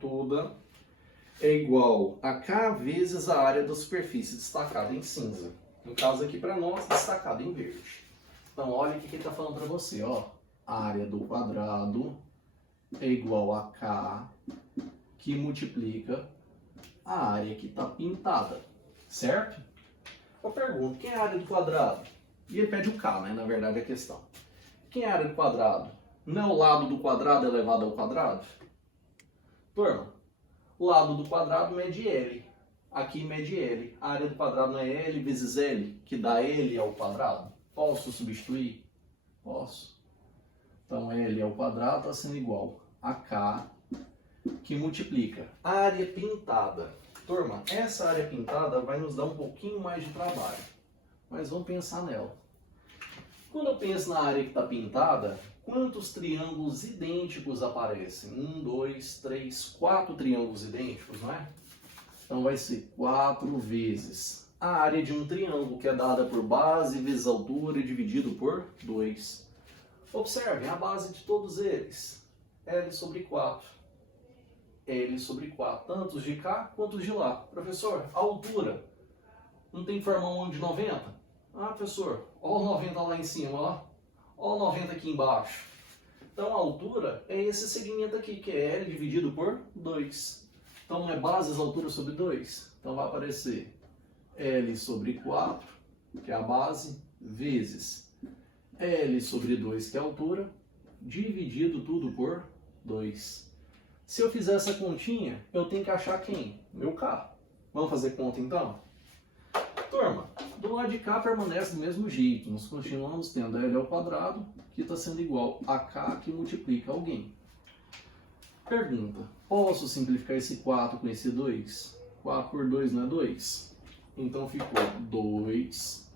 toda, é igual a K vezes a área da superfície destacada em cinza. No caso aqui para nós, destacada em verde. Então olha o que ele está falando para você. Ó. A área do quadrado é igual a K que multiplica a área que está pintada. Certo? Eu pergunto, quem é a área do quadrado? E ele pede o K, né? Na verdade é a questão. Quem é a área do quadrado? Não é o lado do quadrado elevado ao quadrado? Turma, o lado do quadrado mede L. Aqui mede L. A área do quadrado não é L vezes L, que dá L ao quadrado? Posso substituir? Posso. Então L ao quadrado está sendo igual a K, que multiplica a área pintada. Turma, essa área pintada vai nos dar um pouquinho mais de trabalho, mas vamos pensar nela. Quando eu penso na área que está pintada, quantos triângulos idênticos aparecem? 1, 2, 3, 4 triângulos idênticos, não é? Então vai ser 4 vezes a área de um triângulo, que é dada por base vezes altura, dividido por 2. Observem a base de todos eles. L sobre 4. L sobre 4. Tantos de cá quanto de lá. Professor, a altura não tem que formar um ângulo de 90? Ah, professor, olha o 90 lá em cima, ó. Olha o 90 aqui embaixo. Então a altura é esse segmento aqui, que é L dividido por 2. Então não é bases altura sobre 2? Então vai aparecer L sobre 4, que é a base, vezes L sobre 2, que é a altura, dividido tudo por 2. Se eu fizer essa continha, eu tenho que achar quem? Meu K. Vamos fazer conta então? Turma, do lado de cá permanece do mesmo jeito. Nós continuamos tendo L ao quadrado, que está sendo igual a K que multiplica alguém. Pergunta, posso simplificar esse 4 com esse 2? 4 por 2 não é 2? Então ficou 2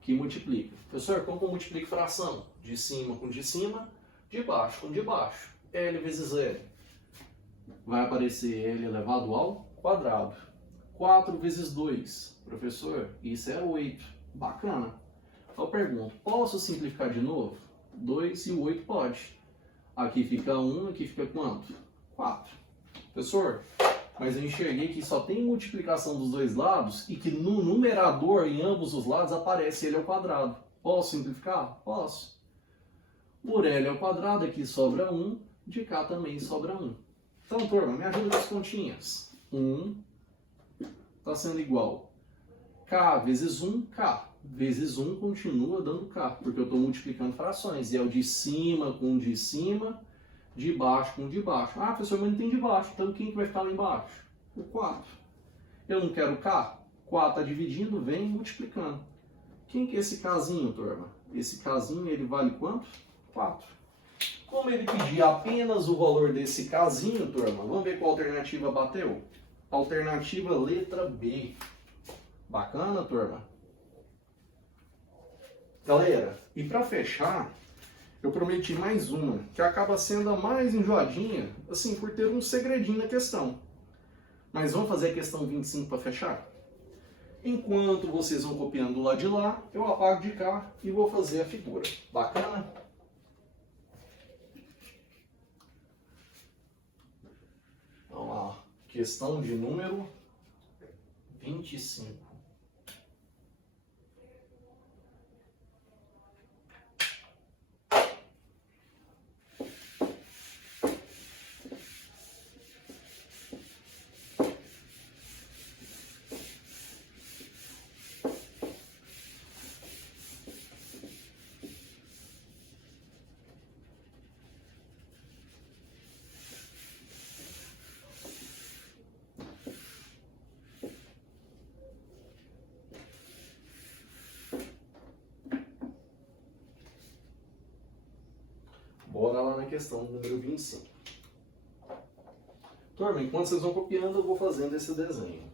que multiplica. Professor, como que eu multiplico fração? De cima com de cima, de baixo com de baixo. L vezes L. Vai aparecer L elevado ao quadrado. 4 vezes 2. Professor, isso é 8. Bacana. Eu pergunto, posso simplificar de novo? 2 e o 8 pode. Aqui fica 1, aqui fica quanto? 4. Professor, mas eu enxerguei que só tem multiplicação dos dois lados e que no numerador, em ambos os lados, aparece L ao quadrado. Posso simplificar? Posso. Por L ao quadrado, aqui sobra 1, de cá também sobra 1. Então, turma, me ajuda com as continhas. 1 está sendo igual K vezes 1, K. Vezes 1 continua dando K, porque eu estou multiplicando frações. E é o de cima com o de cima, de baixo com o de baixo. Ah, professor, mas não tem de baixo. Então quem que vai ficar lá embaixo? O 4. Eu não quero K? 4 está dividindo, vem multiplicando. Quem que é esse Kzinho, turma? Esse Kzinho, ele vale quanto? 4. Como ele pedir apenas o valor desse Kzinho, turma, vamos ver qual alternativa bateu? Alternativa letra B. Bacana, turma? Galera, e para fechar, eu prometi mais uma, que acaba sendo a mais enjoadinha, assim, por ter um segredinho na questão. Mas vamos fazer a questão 25 para fechar? Enquanto vocês vão copiando do lado de lá, eu apago de cá e vou fazer a figura. Bacana? Vamos lá. Questão de número 25. Bora lá na questão número 25. Turma, enquanto vocês vão copiando, eu vou fazendo esse desenho.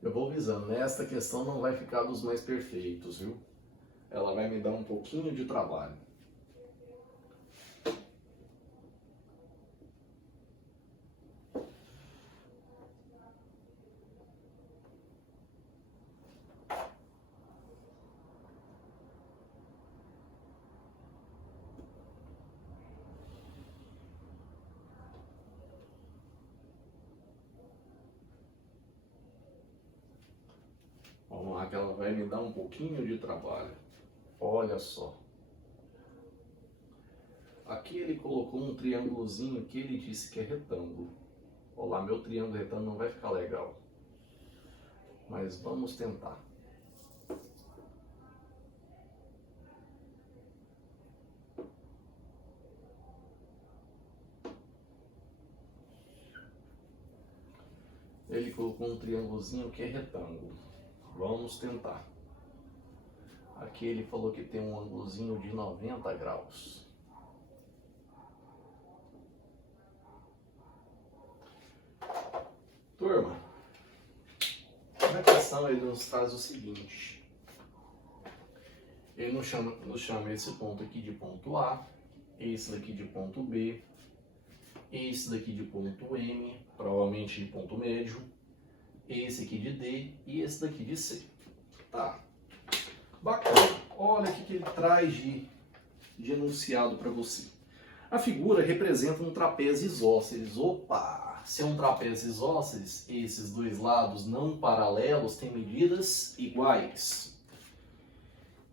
Eu vou avisando, né? Esta questão não vai ficar dos mais perfeitos, viu? Ela vai me dar um pouquinho de trabalho. Vamos lá, que ela vai me dar um pouquinho de trabalho. Olha só. Aqui ele colocou um triângulozinho que ele disse que é retângulo. Olha lá, meu triângulo retângulo não vai ficar legal. Mas vamos tentar. Ele colocou um triângulozinho que é retângulo. Vamos tentar. Aqui ele falou que tem um ângulozinho de 90 graus. Turma, na questão ele nos traz o seguinte. Ele nos chama esse ponto aqui de ponto A, esse daqui de ponto B, esse daqui de ponto M, provavelmente de ponto médio, esse aqui de D e esse daqui de C. Tá. Bacana. Olha o que ele traz de enunciado para você. A figura representa um trapézio isósceles. Opa! Se é um trapézio isósceles, esses dois lados não paralelos têm medidas iguais.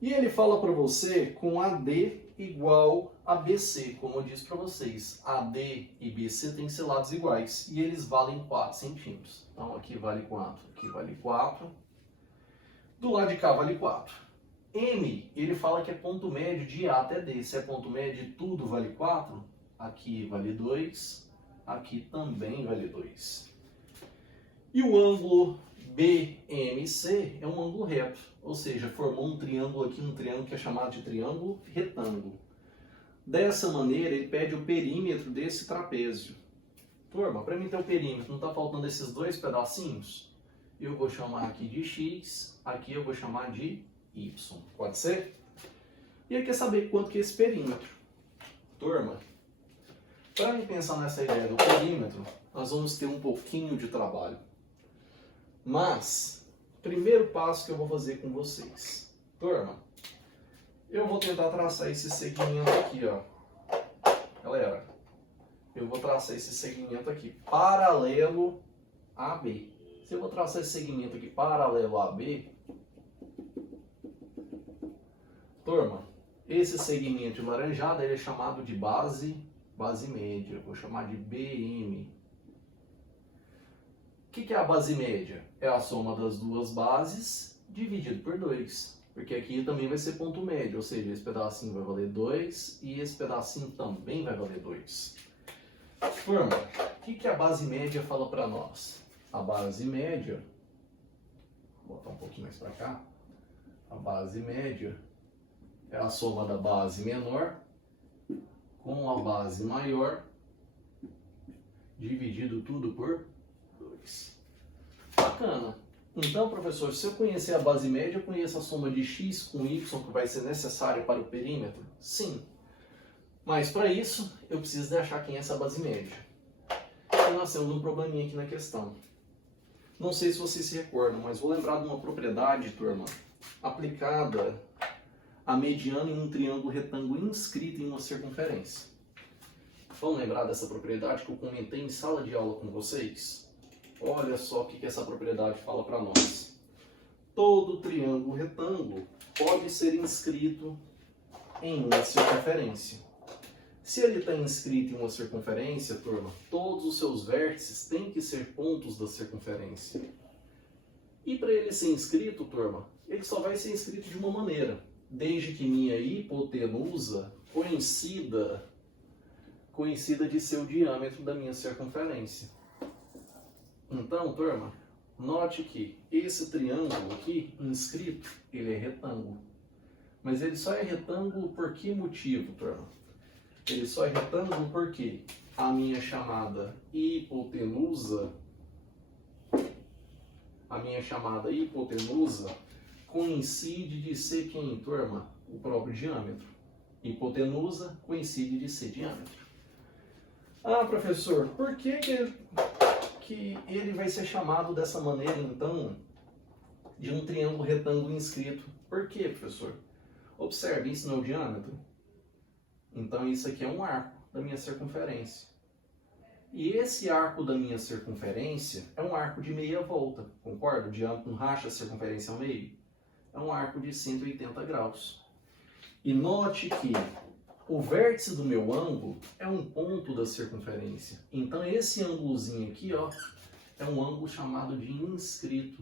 E ele fala para você com AD igual a BC, como eu disse para vocês. AD e BC têm que ser lados iguais e eles valem 4 centímetros. Então aqui vale 4, aqui vale 4. Do lado de cá vale 4. M, ele fala que é ponto médio de A até D. Se é ponto médio, tudo vale 4. Aqui vale 2. Aqui também vale 2. E o ângulo BMC é um ângulo reto. Ou seja, formou um triângulo aqui, um triângulo que é chamado de triângulo retângulo. Dessa maneira, ele pede o perímetro desse trapézio. Turma, para mim ter o perímetro, não está faltando esses dois pedacinhos? Eu vou chamar aqui de X, aqui eu vou chamar de Y. Pode ser? E ele quer saber quanto que é esse perímetro. Turma, para mim pensar nessa ideia do perímetro, nós vamos ter um pouquinho de trabalho. Mas, primeiro passo que eu vou fazer com vocês. Turma, eu vou tentar traçar esse segmento aqui, ó. Galera, eu vou traçar esse segmento aqui paralelo a B. Se eu vou traçar esse segmento aqui paralelo a B, turma, esse segmento laranjado ele é chamado de base média. Eu vou chamar de BM. O que é a base média? É a soma das duas bases dividido por 2. Porque aqui também vai ser ponto médio, ou seja, esse pedacinho vai valer 2 e esse pedacinho também vai valer 2. Turma, o que a base média fala para nós? A base média, vou botar um pouquinho mais para cá, a base média é a soma da base menor com a base maior, dividido tudo por 2. Bacana. Então, professor, se eu conhecer a base média, eu conheço a soma de x com y que vai ser necessário para o perímetro? Sim. Mas para isso, eu preciso de achar quem é essa base média. E nós temos um probleminha aqui na questão. Não sei se vocês se recordam, mas vou lembrar de uma propriedade, turma, aplicada a mediana em um triângulo retângulo inscrito em uma circunferência. Vamos lembrar dessa propriedade que eu comentei em sala de aula com vocês? Olha só o que essa propriedade fala para nós. Todo triângulo retângulo pode ser inscrito em uma circunferência. Se ele está inscrito em uma circunferência, turma, todos os seus vértices têm que ser pontos da circunferência. E para ele ser inscrito, turma, ele só vai ser inscrito de uma maneira, desde que minha hipotenusa coincida de ser o diâmetro da minha circunferência. Então, turma, note que esse triângulo aqui, inscrito, ele é retângulo. Mas ele só é retângulo por que motivo, turma? Ele só é retângulo porque a minha chamada hipotenusa, coincide de ser quem, turma? O próprio diâmetro. Hipotenusa coincide de ser diâmetro. Ah, professor, por que ele vai ser chamado dessa maneira, então, de um triângulo retângulo inscrito? Por quê, professor? Observe, isso não é o diâmetro? Então, isso aqui é um arco da minha circunferência. E esse arco da minha circunferência é um arco de meia volta, concorda? O diâmetro não racha a circunferência ao meio. É um arco de 180 graus. E note que o vértice do meu ângulo é um ponto da circunferência. Então, esse ângulozinho aqui, ó, é um ângulo chamado de inscrito.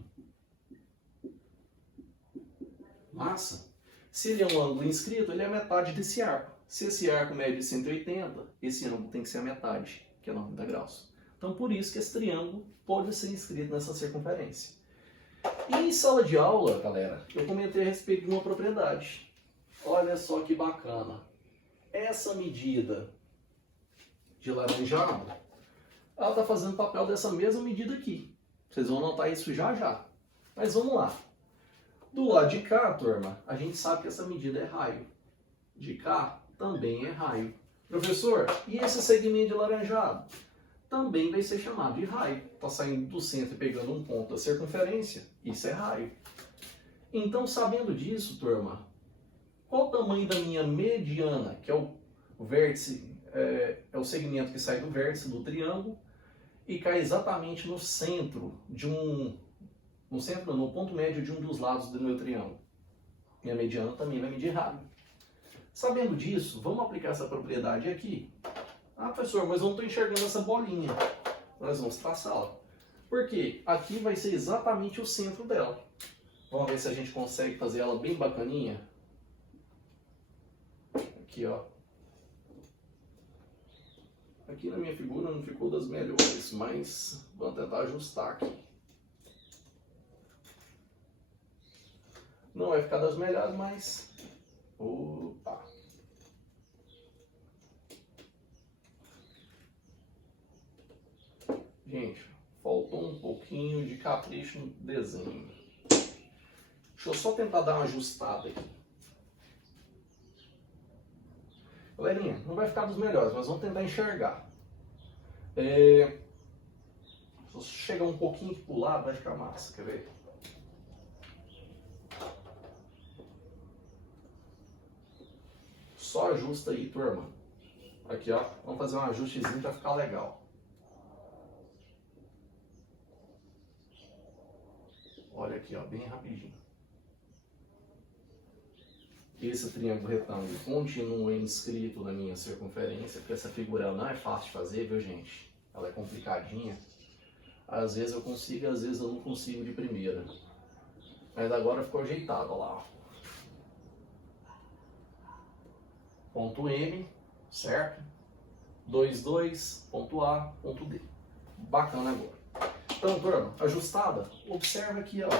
Massa? Se ele é um ângulo inscrito, ele é a metade desse arco. Se esse arco mede 180, esse ângulo tem que ser a metade, que é 90 graus. Então, por isso que esse triângulo pode ser inscrito nessa circunferência. E em sala de aula, galera, eu comentei a respeito de uma propriedade. Olha só que bacana. Essa medida de laranjado, ela está fazendo o papel dessa mesma medida aqui. Vocês vão notar isso já já. Mas vamos lá. Do lado de cá, turma, a gente sabe que essa medida é raio. De cá também é raio. Professor, e esse segmento de laranjado? Também vai ser chamado de raio. Está saindo do centro e pegando um ponto da circunferência. Isso é raio. Então, sabendo disso, turma, qual o tamanho da minha mediana, que é o vértice, é o segmento que sai do vértice do triângulo e cai exatamente no centro no ponto médio de um dos lados do meu triângulo. Minha mediana também vai medir raio. Sabendo disso, vamos aplicar essa propriedade aqui. Ah, professor, mas eu não estou enxergando essa bolinha. Nós vamos traçá-la. Por quê? Aqui vai ser exatamente o centro dela. Vamos ver se a gente consegue fazer ela bem bacaninha. Aqui, ó. Aqui na minha figura não ficou das melhores, mas vamos tentar ajustar aqui. Não vai ficar das melhores, mas... Opa! Gente, faltou um pouquinho de capricho no desenho. Deixa eu só tentar dar uma ajustada aqui. Galerinha, não vai ficar dos melhores, mas vamos tentar enxergar. Se eu chegar um pouquinho aqui pro lado, vai ficar massa, quer ver? Só ajusta aí, turma. Aqui, ó, vamos fazer um ajustezinho para ficar legal. Olha aqui, ó, bem rapidinho. Esse triângulo retângulo continua inscrito na minha circunferência, porque essa figura não é fácil de fazer, viu, gente? Ela é complicadinha. Às vezes eu consigo, às vezes eu não consigo de primeira. Mas agora ficou ajeitado, ó lá, ó. Ponto M, certo? 2, 2, ponto A, ponto D. Bacana agora. Então, turma, ajustada, observa aqui, ó.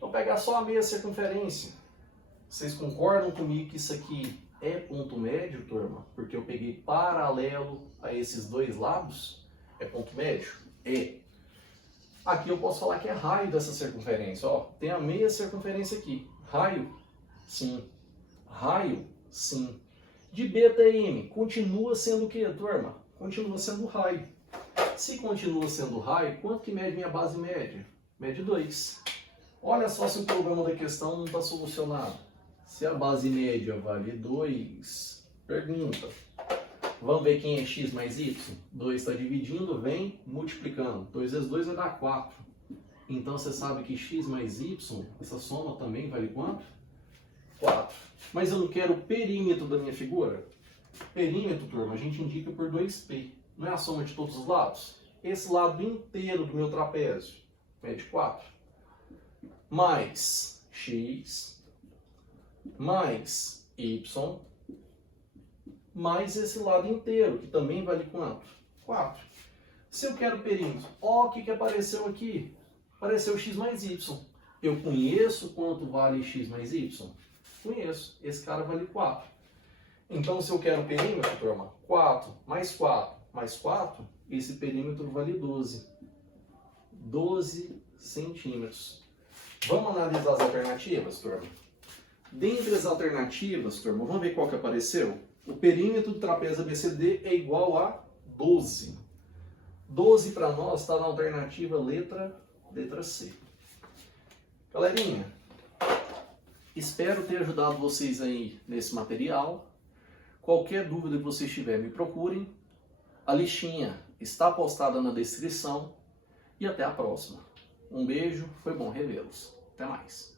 Vou pegar só a meia circunferência. Vocês concordam comigo que isso aqui é ponto médio, turma? Porque eu peguei paralelo a esses dois lados? É ponto médio? É. Aqui eu posso falar que é raio dessa circunferência. Ó, tem a meia circunferência aqui. Raio? Sim. Raio? Sim. De beta M, continua sendo o que, turma? Continua sendo raio. Se continua sendo raio, quanto que mede minha base média? Mede 2. Olha só se o problema da questão não está solucionado. Se a base média vale 2, pergunta. Vamos ver quem é x mais y? 2 está dividindo, vem multiplicando. 2 vezes 2 vai dar 4. Então você sabe que x mais y, essa soma também vale quanto? 4. Mas eu não quero o perímetro da minha figura? Perímetro, turma, a gente indica por 2p. Não é a soma de todos os lados? Esse lado inteiro do meu trapézio mede 4. Mais x mais y mais esse lado inteiro, que também vale quanto? 4. Se eu quero perímetro, ó, o que apareceu aqui? Apareceu x mais y. Eu conheço quanto vale x mais y? Conheço. Esse cara vale 4. Então, se eu quero perímetro, turma, 4 mais 4 mais 4, esse perímetro vale 12. 12 centímetros. Vamos analisar as alternativas, turma? Dentre as alternativas, turma, vamos ver qual que apareceu? O perímetro do trapézio ABCD é igual a 12. 12 para nós está na alternativa letra C. Galerinha, espero ter ajudado vocês aí nesse material. Qualquer dúvida que vocês tiverem, me procurem. A listinha está postada na descrição. E até a próxima. Um beijo, foi bom revê-los. Até mais.